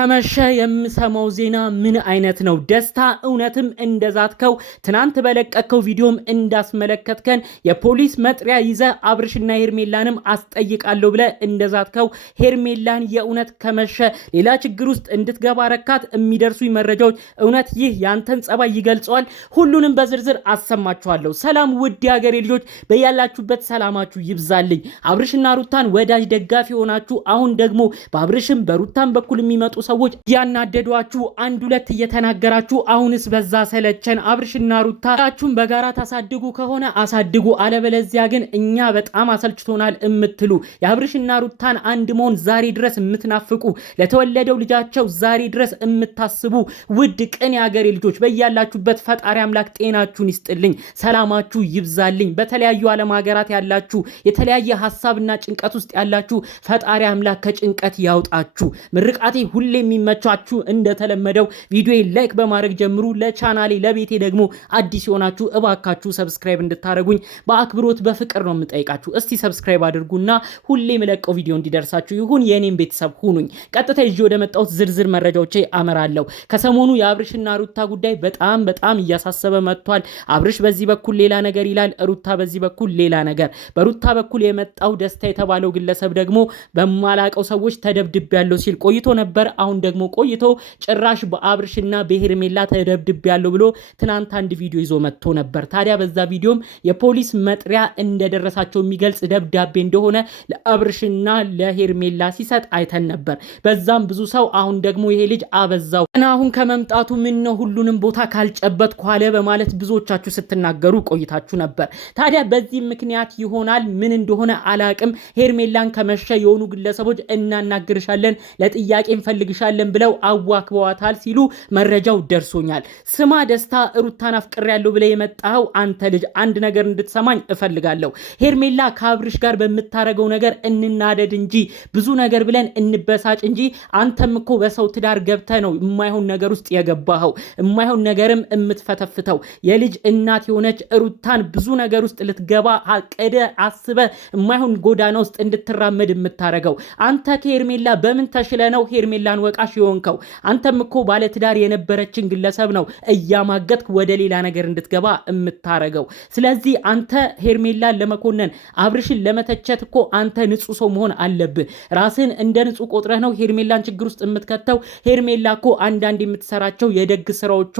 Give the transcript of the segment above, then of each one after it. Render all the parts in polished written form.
ከመሸ የምሰማው ዜና ምን አይነት ነው? ደስታ እውነትም እንደዛትከው ትናንት በለቀቀው ቪዲዮም እንዳስመለከትከን የፖሊስ መጥሪያ ይዘ አብርሽና ሄርሜላንም አስጠይቃለሁ ብለ እንደዛትከው ሄርሜላን የእውነት ከመሸ ሌላ ችግር ውስጥ እንድትገባ ረካት። የሚደርሱ መረጃዎች እውነት ይህ ያንተን ጸባይ ይገልጸዋል? ሁሉንም በዝርዝር አሰማችኋለሁ። ሰላም ውድ ሀገሬ ልጆች፣ በያላችሁበት ሰላማችሁ ይብዛልኝ። አብርሽና ሩታን ወዳጅ ደጋፊ ሆናችሁ አሁን ደግሞ በአብርሽም በሩታን በኩል የሚመጡ ሰዎች ያናደዷችሁ አንድ ሁለት እየተናገራችሁ አሁንስ በዛ ሰለቸን፣ አብርሽና ሩታችሁን በጋራ ታሳድጉ ከሆነ አሳድጉ፣ አለበለዚያ ግን እኛ በጣም አሰልችቶናል እምትሉ የአብርሽና ሩታን አንድ መሆን ዛሬ ድረስ የምትናፍቁ ለተወለደው ልጃቸው ዛሬ ድረስ የምታስቡ ውድ ቅን የሀገሬ ልጆች በያላችሁበት ፈጣሪ አምላክ ጤናችሁን ይስጥልኝ፣ ሰላማችሁ ይብዛልኝ። በተለያዩ ዓለም ሀገራት ያላችሁ የተለያየ ሀሳብና ጭንቀት ውስጥ ያላችሁ ፈጣሪ አምላክ ከጭንቀት ያውጣችሁ። ምርቃቴ ሁሌ የሚመቻችሁ እንደተለመደው ቪዲዮ ላይክ በማድረግ ጀምሩ። ለቻናሌ ለቤቴ ደግሞ አዲስ የሆናችሁ እባካችሁ ሰብስክራይብ እንድታደርጉኝ በአክብሮት በፍቅር ነው የምጠይቃችሁ። እስቲ ሰብስክራይብ አድርጉና ሁሌ የምለቀው ቪዲዮ እንዲደርሳችሁ ይሁን የኔም ቤተሰብ ሁኑኝ። ቀጥታ ይዤ ወደ መጣሁት ዝርዝር መረጃዎቼ አመራለሁ። ከሰሞኑ የአብርሽና ሩታ ጉዳይ በጣም እያሳሰበ መጥቷል። አብርሽ በዚህ በኩል ሌላ ነገር ይላል፣ ሩታ በዚህ በኩል ሌላ ነገር። በሩታ በኩል የመጣው ደስታ የተባለው ግለሰብ ደግሞ በማላቀው ሰዎች ተደብድቤያለሁ ሲል ቆይቶ ነበር። አሁን ደግሞ ቆይቶ ጭራሽ በአብርሽና በሄርሜላ ተደብድቤያለሁ ብሎ ትናንት አንድ ቪዲዮ ይዞ መጥቶ ነበር። ታዲያ በዛ ቪዲዮም የፖሊስ መጥሪያ እንደደረሳቸው የሚገልጽ ደብዳቤ እንደሆነ ለአብርሽና ለሄርሜላ ሲሰጥ አይተን ነበር። በዛም ብዙ ሰው አሁን ደግሞ ይሄ ልጅ አበዛው እና አሁን ከመምጣቱ ምን ነው ሁሉንም ቦታ ካልጨበት ኳለ በማለት ብዙዎቻችሁ ስትናገሩ ቆይታችሁ ነበር። ታዲያ በዚህ ምክንያት ይሆናል ምን እንደሆነ አላቅም። ሄርሜላን ከመሸ የሆኑ ግለሰቦች እናናግርሻለን ለጥያቄ እንፈልግሻለን ብለው አዋክበዋታል ሲሉ መረጃው ደርሶኛል። ስማ ደስታ ሩታን አፍቅሬያለሁ ብለ የመጣው አንተ ልጅ አንድ ነገር እንድትሰማኝ እፈልጋለሁ። ሄርሜላ ከአብርሽ ጋር በምታረገው ነገር እንናደድ እንጂ ብዙ ነገር ብለን እንበሳጭ እንጂ አንተም እኮ በሰው ትዳር ገብተ ነው የማይሆን ነገር ውስጥ የገባኸው፣ የማይሆን ነገርም የምትፈተፍተው። የልጅ እናት የሆነች ሩታን ብዙ ነገር ውስጥ ልትገባ አቀደ አስበ የማይሆን ጎዳና ውስጥ እንድትራመድ የምታረገው አንተ ከሄርሜላ በምን ተሽለ ነው ሄርሜላን ወቃሽ የሆንከው? አንተም እኮ ባለ ትዳር የነበረችን ግለሰብ ነው እያማገጥክ ወደ ሌላ ነገር እንድትገባ የምታረገው። ስለዚህ አንተ ሄርሜላን ለመኮነን አብርሽን ለመተቸት እኮ አንተ ንጹህ ሰው መሆን አለብህ። ራስን እንደ ንጹህ ቆጥረህ ነው ሄርሜላን ችግር ውስጥ የምትከተው። ሄርሜላ እኮ አንዳንድ የምትሰራቸው የደግ ስራዎቿ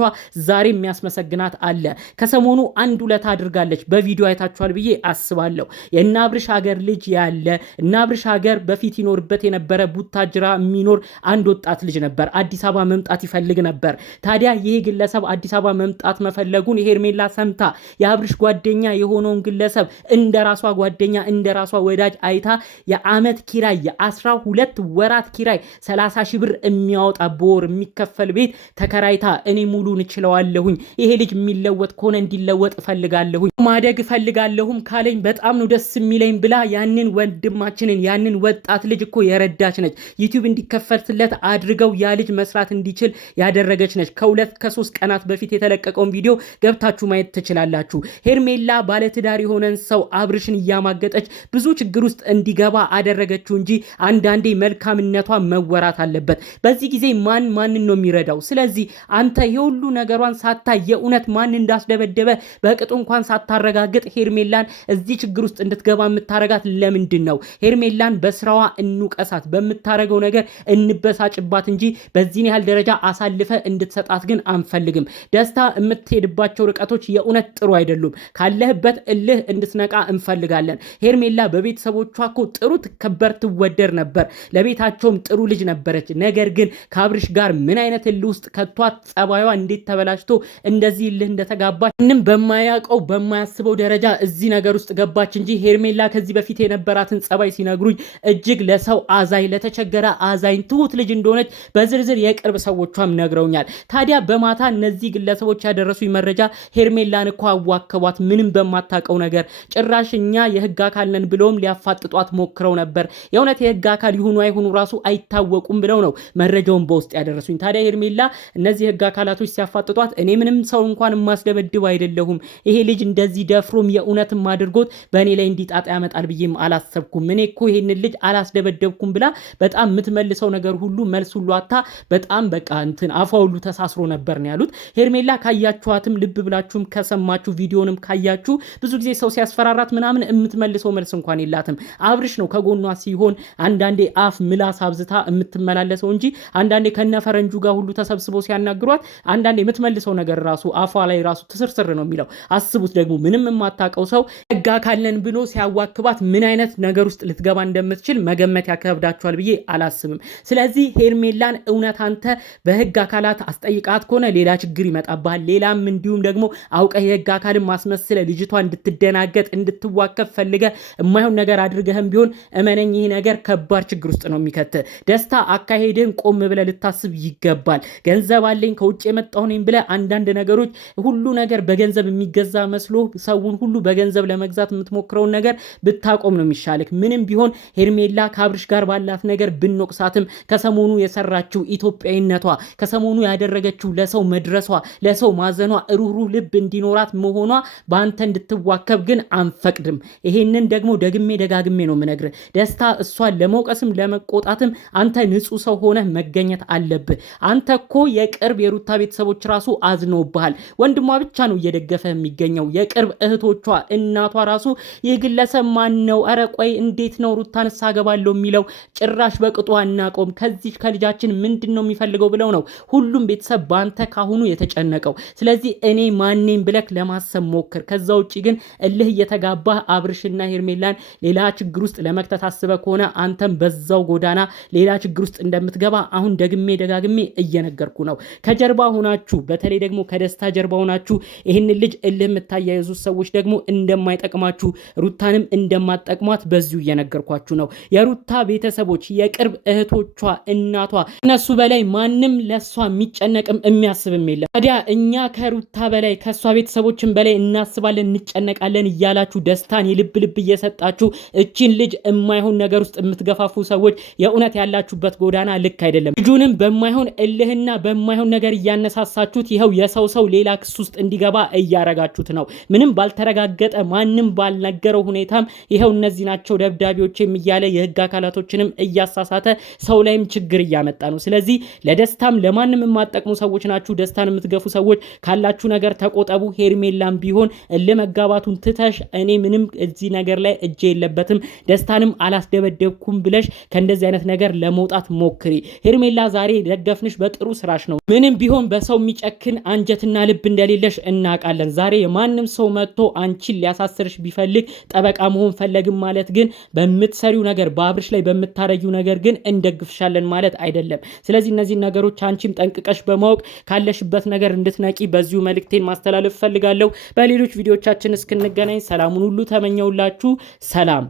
ዛሬ የሚያስመሰግናት አለ። ከሰሞኑ አንድ ውለታ አድርጋለች፣ በቪዲዮ አይታችኋል ብዬ አስባለሁ። የእነ አብርሽ ሀገር ልጅ ያለ እነ አብርሽ ሀገር በፊት ይኖርበት የነበረ ቡታጅራ የሚኖር አንድ ወጣት ልጅ ነበር። አዲስ አበባ መምጣት ይፈልግ ነበር። ታዲያ ይሄ ግለሰብ አዲስ አበባ መምጣት መፈለጉን ሄርሜላ ሰምታ የአብርሽ ጓደኛ የሆነውን ግለሰብ እንደራሷ ጓደኛ እንደራሷ ወዳጅ አይታ የአመት ኪራይ የ12 ወራት ኪራይ 30 ሺህ ብር የሚያወጣ በወር የሚከፈል ቤት ተከራይታ እኔ ሙሉን እችለዋለሁኝ፣ ይሄ ልጅ የሚለወጥ ከሆነ እንዲለወጥ እፈልጋለሁኝ፣ ማደግ እፈልጋለሁም ካለኝ በጣም ነው ደስ የሚለኝ ብላ ያንን ወንድማችንን ያንን ወጣት ልጅ እኮ የረዳች ነች። ዩቲዩብ እንዲከፈትለት አድርገው ያ ልጅ መስራት እንዲችል ያደረገች ነች። ከ2-3 ቀናት በፊት የተለቀቀውን ቪዲዮ ገብታችሁ ማየት ትችላላችሁ። ሄርሜላ ባለትዳር የሆነን ሰው አብርሽን እያማገጠች ብዙ ችግር ውስጥ እንዲገባ አደረገችው እንጂ አንዳንዴ መልካምነቷ መወራት አለበት። በዚህ ጊዜ ማንን ነው የሚረዳው? ስለዚህ አንተ የሁሉ ነገሯን ሳታይ የእውነት ማን እንዳስደበደበ በቅጡ እንኳን ሳታረጋግጥ ሄርሜላን እዚህ ችግር ውስጥ እንድትገባ የምታረጋት ለምንድን ነው? ሄርሜላን በስራዋ እንውቀሳት፣ በምታረገው ነገር እንበሳጭባት እንጂ በዚህን ያህል ደረጃ አሳልፈ እንድትሰጣት ግን አንፈልግም። ደስታ የምትሄድባቸው ርቀቶች የእውነት ጥሩ አይደሉም። ካለህበት እልህ እንድትነቃ እንፈልጋለን። ሄርሜላ በቤተሰቦቿ እኮ ጥሩ ትከበር ትወደር ነበር። ለቤታቸውም ጥሩ ልጅ ነበረች። ነገር ግን ከአብርሽ ጋር ምን አይነት እልህ ውስጥ ከቷት ጸባዩዋ እንዴት ተበላሽቶ እንደዚህ እልህ እንደተጋባች ምንም በማያውቀው በማያስበው ደረጃ እዚህ ነገር ውስጥ ገባች እንጂ ሄርሜላ ከዚህ በፊት የነበራትን ጸባይ ሲነግሩኝ እጅግ ለሰው አዛኝ ለተቸገረ አዛኝ ትሁት ልጅ እንደሆነች በዝርዝር የቅርብ ሰዎቿም ነግረውኛል። ታዲያ በማታ እነዚህ ግለሰቦች ያደረሱኝ መረጃ ሄርሜላን እኮ አዋከቧት ምንም በማታውቀው ነገር። ጭራሽ እኛ የህግ አካል ነን ብለውም ሊያፋጥጧት ሞክረው ነበር። የእውነት የህግ አካል ይሁኑ አይሁኑ ራሱ አይታወቁም ብለው ነው መረጃውን በውስጥ ያደረሱኝ። ታዲያ ሄርሜላ እነዚህ ህግ አካላቶች ሲያፋጥጧት እኔ ምንም ሰው እንኳን የማስደበድብ አይደለሁም፣ ይሄ ልጅ እንደዚህ ደፍሮም የእውነትም አድርጎት በእኔ ላይ እንዲጣጣ ያመጣል ብዬም አላሰብኩም፣ እኔ እኮ ይሄንን ልጅ አላስደበደብኩም ብላ በጣም የምትመልሰው ነገር ሁሉ መልስ ሁሉ አታ በጣም በቃ እንትን አፏ ሁሉ ተሳስሮ ነበር ነው ያሉት። ሄርሜላ ካያችኋትም ልብ ብላችሁም ከሰማችሁ ቪዲዮንም ካያችሁ ብዙ ጊዜ ሰው ሲያስፈራራት ምናምን የምትመልሰው መልስ እንኳን የላትም። አብርሽ ነው ከጎኗ ሲሆን አንዳንዴ አፍ ምላስ አብዝታ የምትመላለሰው እንጂ አንዳንዴ ከነፈረንጁ ጋር ሁሉ ተሰብስበው ሲያናግሯት አንዳንዴ የምትመልሰው ነገር ራሱ አፏ ላይ ራሱ ትስርስር ነው የሚለው። አስቡት ደግሞ ምንም የማታውቀው ሰው ህግ አካልን ብሎ ሲያዋክባት ምን አይነት ነገር ውስጥ ልትገባ እንደምትችል መገመት ያከብዳቸዋል ብዬ አላስብም። ስለዚህ ሄርሜላን እውነት አንተ በህግ አካላት አስጠይቃት ከሆነ ሌላ ችግር ይመጣባል። ሌላም እንዲሁም ደግሞ አውቀህ የህግ አካልን ማስመስለ ልጅቷ እንድትደናገጥ እንድትዋከብ ፈልገ የማይሆን ነገር አድርገህም ቢሆን እመነኝ ይህ ነገር ከባድ ችግር ውስጥ ነው የሚከት። ደስታ አካሄድህን ቆም ብለህ ልታስብ ይገባል። ገንዘብ አለኝ ከውጭ የመጣሁ ነኝ ብለህ አንዳንድ ነገሮች ሁሉ ነገር በገንዘብ የሚገዛ መስሎ ሰውን ሁሉ በገንዘብ ለመግዛት የምትሞክረውን ነገር ብታቆም ነው የሚሻልክ። ምንም ቢሆን ሄርሜላ ከአብርሽ ጋር ባላት ነገር ብንወቅሳትም ከሰሞኑ የሰራችው ኢትዮጵያዊነቷ ከሰሞኑ ያደረገችው ለሰው መድረሷ ለሰው ማዘኗ ሩህሩህ ልብ እንዲኖራት መሆኗ በአንተ እንድትዋከብ ግን አንፈቅድም። ይሄንን ደግሞ ደግሜ ደጋግሜ ነው የምነግርህ። ደስታ እሷን ለመውቀስም ለመቆጣትም አንተ ንጹህ ሰው ሆነህ መገኘት አለብህ። አንተ እኮ የቅርብ የሩታ ቤተሰቦች ራሱ አዝነውብሃል። ወንድሟ ብቻ ነው እየደገፈ የሚገኘው። የቅርብ እህቶቿ እናቷ ራሱ ይህ ግለሰብ ማን ነው? ኧረ ቆይ እንዴት ነው ሩታን ሳገባለሁ የሚለው? ጭራሽ በቅጡ አናቆም። ከዚህ ከልጃችን ምንድን ነው የሚፈልገው ብለው ነው ሁሉም ቤተሰብ በአንተ ካሁኑ የተጨነቀው። ስለዚህ እኔ ማኔም ብለክ ለማሰብ ሞክር። ከዛ ውጭ ግን እልህ እየተጋባህ አብርሽና ሄርሜላን ሌላ ችግር ውስጥ ለመክተት አስበህ ከሆነ አንተም በዛው ጎዳና ሌላ ችግር ውስጥ እንደምትገባ አሁን ደግሜ ደጋግሜ እየነገርኩ ነው። ከጀርባ ሆናችሁ በተለይ ደግሞ ከደስታ ጀርባ ሆናችሁ ይህንን ልጅ እልህ የምታያይዙት ሰዎች ደግሞ እንደማይጠቅማችሁ ሩታንም እንደማትጠቅሟት በዚሁ እየነገርኳችሁ ነው። የሩታ ቤተሰቦች የቅርብ እህቶቿ እናቷ እነሱ በላይ ማንም ለሷ የሚጨነቅም የሚያስብም የለም። ታዲያ እኛ ከሩታ በላይ ከሷ ቤተሰቦችን በላይ እናስባለን እንጨነቃለን እያላችሁ ደስታን የልብ ልብ እየሰጣችሁ እቺን ልጅ የማይሆን ነገር ውስጥ የምትገፋፉ ሰዎች የእውነት ያላችሁበት ጎዳና ልክ አይደለም። ልጁንም በማይሆን እልህና በማይሆን ነገር እያነሳሳችሁት ይኸው የሰው ሰው ሌላ ክስ ውስጥ እንዲገባ እያረጋችሁት ነው። ምንም ባልተረጋገጠ ማንም ባልነገረው ሁኔታም ይኸው እነዚህ ናቸው ደብዳቤዎች እያለ የህግ አካላቶችንም እያሳሳተ ሰው ላይም ችግር እያመጣ ነው። ስለዚህ ለደስታም ለማንም የማጠቅሙ ሰዎች ናችሁ። ደስታን የምትገፉ ሰዎች ካላችሁ ነገር ተቆጠቡ። ሄርሜላም ቢሆን ለመጋባቱን ትተሽ እኔ ምንም እዚህ ነገር ላይ እጄ የለበትም ደስታንም አላስደበደብኩም ብለሽ ከእንደዚህ አይነት ነገር ለመውጣት ሞክሪ። ሄርሜላ ዛሬ ደገፍንሽ በጥሩ ስራሽ ነው። ምንም ቢሆን በሰው የሚጨክን አንጀትና ልብ እንደሌለሽ እናውቃለን። ዛሬ የማንም ሰው መጥቶ አንቺን ሊያሳስርሽ ቢፈልግ ጠበቃ መሆን ፈለግም ማለት ግን በምትሰሪው ነገር በአብርሽ ላይ በምታረጊው ነገር ግን እንደግፍሻለን ማለት አይደለም። ስለዚህ እነዚህ ነገሮች አንቺም ጠንቅቀሽ በማወቅ ካለሽበት ነገር እንድትነቂ በዚሁ መልእክቴን ማስተላለፍ ፈልጋለሁ። በሌሎች ቪዲዮቻችን እስክንገናኝ ሰላሙን ሁሉ ተመኘውላችሁ። ሰላም።